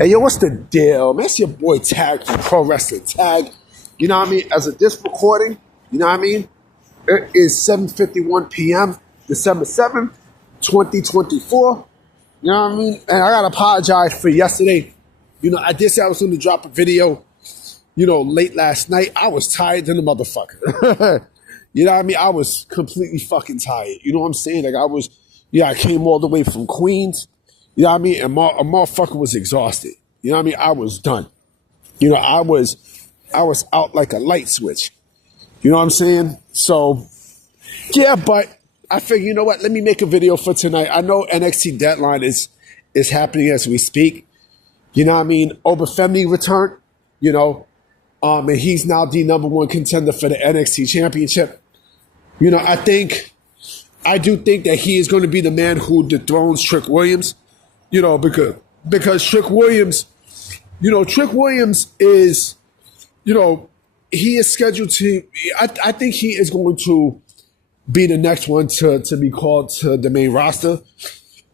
Hey, yo, what's the deal, man? It's your boy Tag from Pro Wrestling Tag. You know what I mean? As of this recording, you know what I mean? It is 7:51 p.m., December 7th, 2024. You know what I mean? And I gotta apologize for yesterday. You know, I did say I was going to drop a video, late last night. I was tired than a motherfucker. You know what I mean? I was completely fucking tired. You know what I'm saying? Like I came all the way from Queens. You know what I mean? And a motherfucker was exhausted. You know what I mean? I was done. You know, I was out like a light switch. You know what I'm saying? So, yeah, but I figured, you know what? Let me make a video for tonight. I know NXT Deadline is happening as we speak. You know what I mean? Obafemi returned, and he's now the number one contender for the NXT Championship. You know, I do think that he is going to be the man who dethrones Trick Williams. Because Trick Williams, Trick Williams is, he is scheduled to, I think he is going to be the next one to be called to the main roster.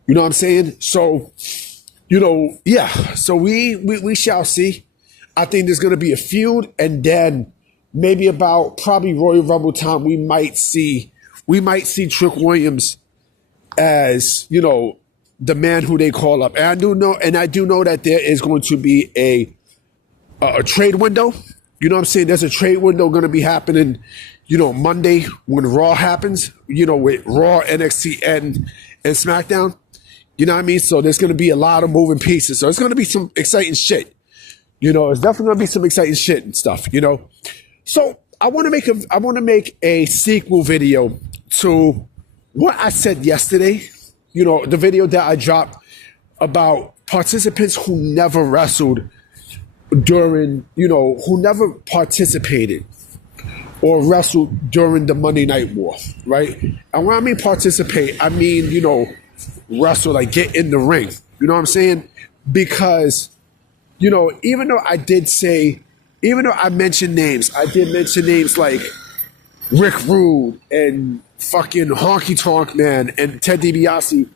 You know what I'm saying? So, yeah. So we shall see. I think there's going to be a feud, and then maybe about probably Royal Rumble time, we might see Trick Williams as, the man who they call up. And I do know that there is going to be a trade window. You know what I'm saying? There's a trade window going to be happening, Monday when Raw happens, with Raw, NXT, and SmackDown. You know what I mean? So there's going to be a lot of moving pieces. So it's going to be some exciting shit. It's definitely going to be some exciting shit and stuff, So I want to make a sequel video to what I said yesterday. The video that I dropped about participants who never wrestled during, who never participated or wrestled during the Monday Night War, right? And when I mean participate, I mean, wrestle, like get in the ring. You know what I'm saying? Because, even though I mentioned names, I did mention names like Rick Rude and fucking Honky Tonk Man and Ted DiBiase.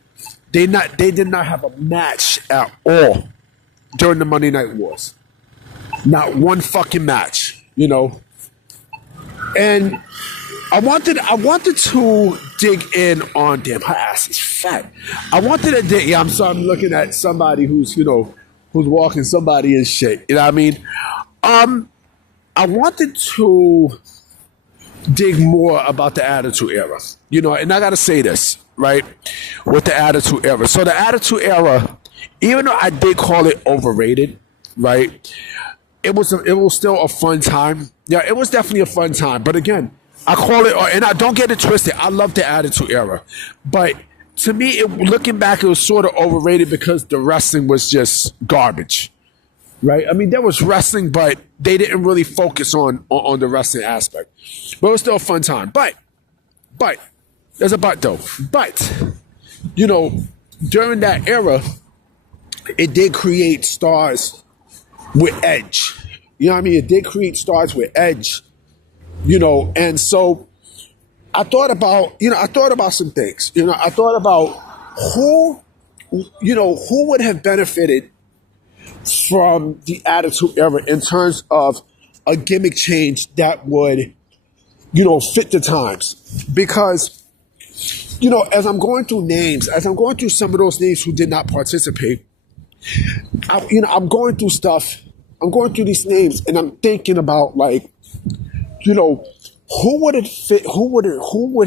They did not have a match at all during the Monday Night Wars. Not one fucking match, And I wanted to dig in on, damn, her ass is fat. I wanted to dig, I'm looking at somebody who's walking somebody and shit. You know what I mean? I wanted to dig more about the Attitude Era, and I gotta say this, right, with the Attitude Era. So the Attitude Era, even though I did call it overrated, right, it was still a fun time. Yeah, it was definitely a fun time. But again, I call it, and I don't get it twisted, I love the Attitude Era. But to me, looking back, it was sort of overrated because the wrestling was just garbage. Right? I mean, there was wrestling, but they didn't really focus on the wrestling aspect. But it was still a fun time. But, there's a but though. But, during that era, it did create stars with edge. You know what I mean? It did create stars with edge. And so I thought about some things. I thought about who would have benefited from the Attitude Era in terms of a gimmick change that would, fit the times. Because, as I'm going through some of those names who did not participate, I'm going through stuff, I'm going through these names, and I'm thinking about, like, who would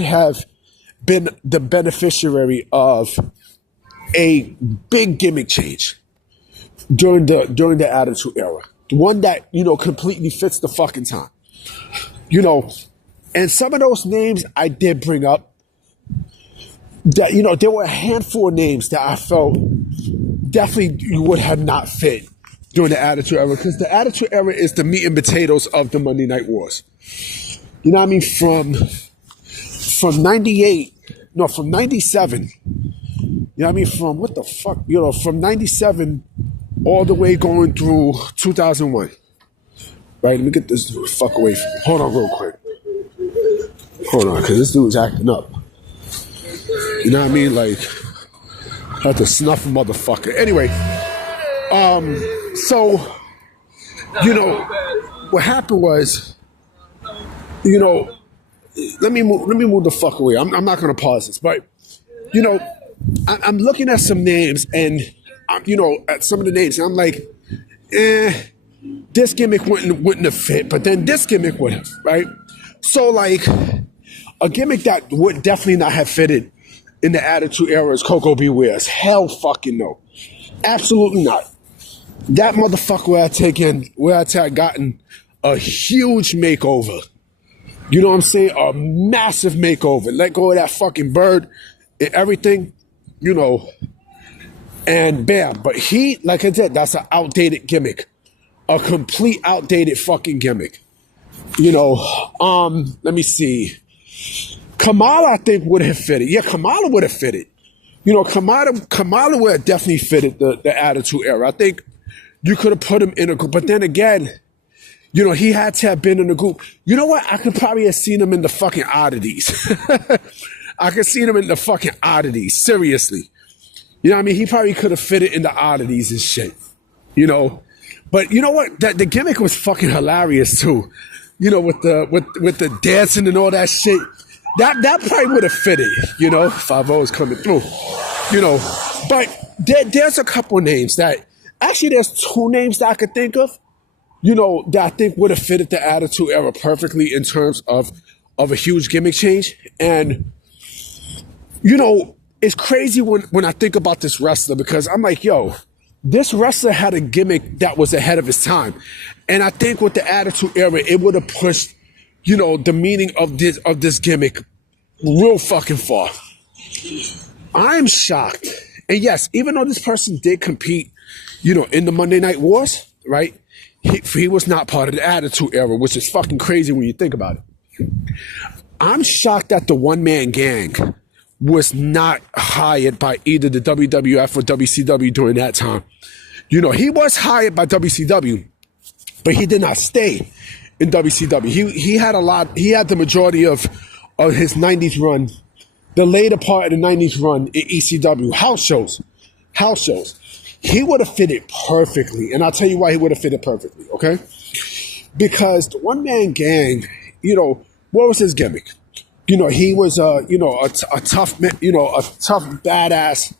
have been the beneficiary of a big gimmick change during the Attitude Era, the one that completely fits the fucking time, and some of those names I did bring up. That there were a handful of names that I felt definitely would have not fit during the Attitude Era, because the Attitude Era is the meat and potatoes of the Monday Night Wars. You know what I mean? From 98, no, from 97. You know what I mean? From what the fuck? From 97 all the way going through 2001. Right? Let me get this fuck away from me. Hold on real quick. Hold on, because this dude's acting up. You know what I mean? Like, I had to snuff a motherfucker. Anyway, So, you know, what happened was, you know, let me move the fuck away. I'm not gonna pause this, but you know, I'm looking at some names and at some of the names, and I'm like, this gimmick wouldn't have fit, but then this gimmick would have, right? So like a gimmick that would definitely not have fitted in the Attitude Era is Coco Beware's. Hell fucking no. Absolutely not. That motherfucker where I had gotten a huge makeover. You know what I'm saying? A massive makeover. Let go of that fucking bird and everything, and bam. But he, like I said, that's an outdated gimmick. A complete outdated fucking gimmick. Let me see. Kamala, I think, would have fitted. Yeah, Kamala would have fitted. Kamala would have definitely fitted the Attitude Era. I think you could have put him in a group. But then again, he had to have been in a group. You know what? I could probably have seen him in the fucking Oddities. I could see him in the fucking Oddities. Seriously. You know what I mean? He probably could have fitted in the Oddities and shit. But you know what? The gimmick was fucking hilarious too. With the dancing and all that shit. That probably would have fitted, 5-0 is coming through. But there's a couple names that, actually there's two names that I could think of, that I think would have fitted the Attitude Era perfectly in terms of a huge gimmick change. And, it's crazy when I think about this wrestler, because I'm like, yo, this wrestler had a gimmick that was ahead of his time. And I think with the Attitude Era, it would have pushed, the meaning of this gimmick real fucking far. I'm shocked. And yes, even though this person did compete, in the Monday Night Wars, right? He was not part of the Attitude Era, which is fucking crazy when you think about it. I'm shocked that the one-man gang was not hired by either the WWF or WCW during that time. He was hired by WCW, but he did not stay in WCW. He had the majority of his 90s run, the later part of the 90s run in ECW, house shows. He would have fitted perfectly, and I'll tell you why he would have fitted perfectly, okay? Because the one-man gang, what was his gimmick? He was a tough badass,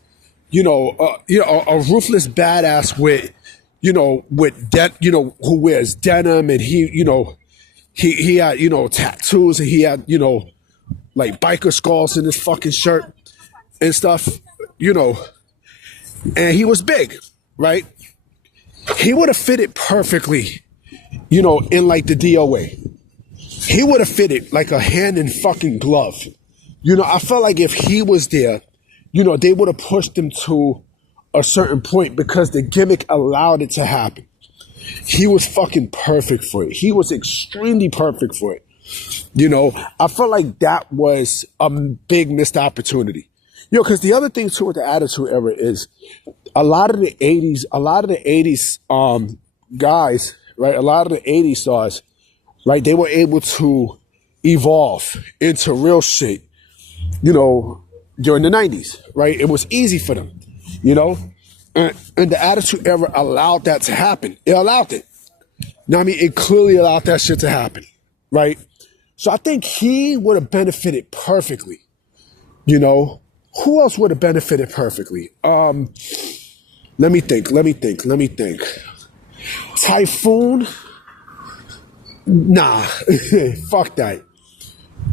a ruthless badass who wears denim, and he had, tattoos, and he had, like biker skulls in his fucking shirt and stuff, and he was big, right? He would have fitted perfectly, in like the DOA. He would have fitted like a hand in fucking glove. I felt like if he was there, they would have pushed him to a certain point because the gimmick allowed it to happen. He was fucking perfect for it. He was extremely perfect for it. I felt like that was a big missed opportunity. Because the other thing too with the Attitude Era is a lot of the 80s guys, right? A lot of the 80s stars, right? They were able to evolve into real shit, during the 90s, right? It was easy for them, and the Attitude Era allowed that to happen. It allowed it. It clearly allowed that shit to happen, right? So I think he would have benefited perfectly, Who else would have benefited perfectly? Let me think. Typhoon? Nah, fuck that.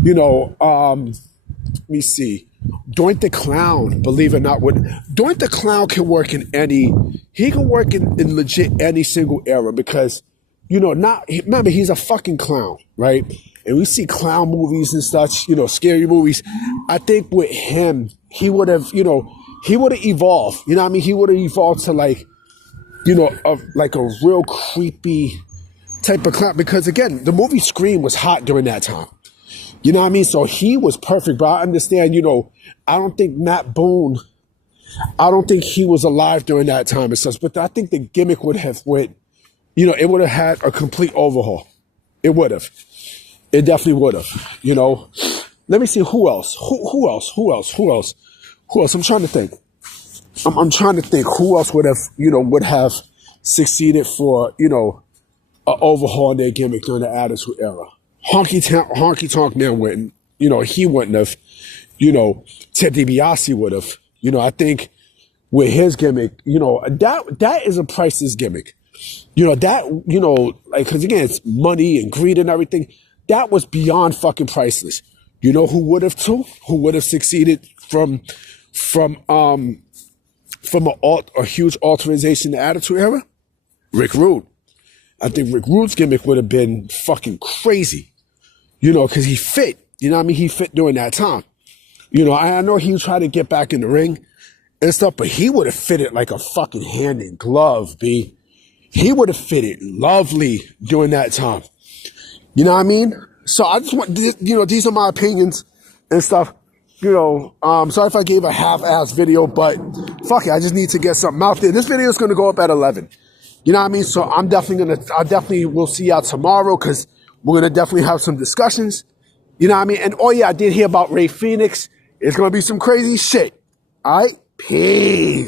Let me see. Doink the Clown, believe it or not, Doink the Clown can work he can work in legit any single era because, remember, he's a fucking clown, right? And we see clown movies and such, scary movies. I think with him, he would have evolved. He would have evolved to like a real creepy type of clown. Because again, the movie Scream was hot during that time. So he was perfect. But I understand, I don't think Matt Boone, he was alive during that time and such. But I think the gimmick would have it would have had a complete overhaul. It would have. It definitely would have, Let me see who else. Who else? I'm trying to think. I'm trying to think who else would have succeeded for, an overhaul in their gimmick during the Attitude Era. Honky Tonk Man wouldn't, he wouldn't have, Ted DiBiase would have. I think with his gimmick, that is a priceless gimmick. Because again, it's money and greed and everything. That was beyond fucking priceless. You know who would have too? Who would have succeeded from a huge alteration in the Attitude Era? Rick Rude. I think Rick Rude's gimmick would have been fucking crazy. Because he fit. He fit during that time. I know he tried to get back in the ring and stuff, but he would have fitted like a fucking hand in glove, B. He would have fitted lovely during that time. You know what I mean? So I just want, these are my opinions and stuff. Sorry if I gave a half-ass video, but fuck it, I just need to get something out there. This video is going to go up at 11. You know what I mean? So I definitely will see y'all tomorrow because we're going to definitely have some discussions. You know what I mean? And oh yeah, I did hear about Ray Phoenix. It's going to be some crazy shit. All right? Peace.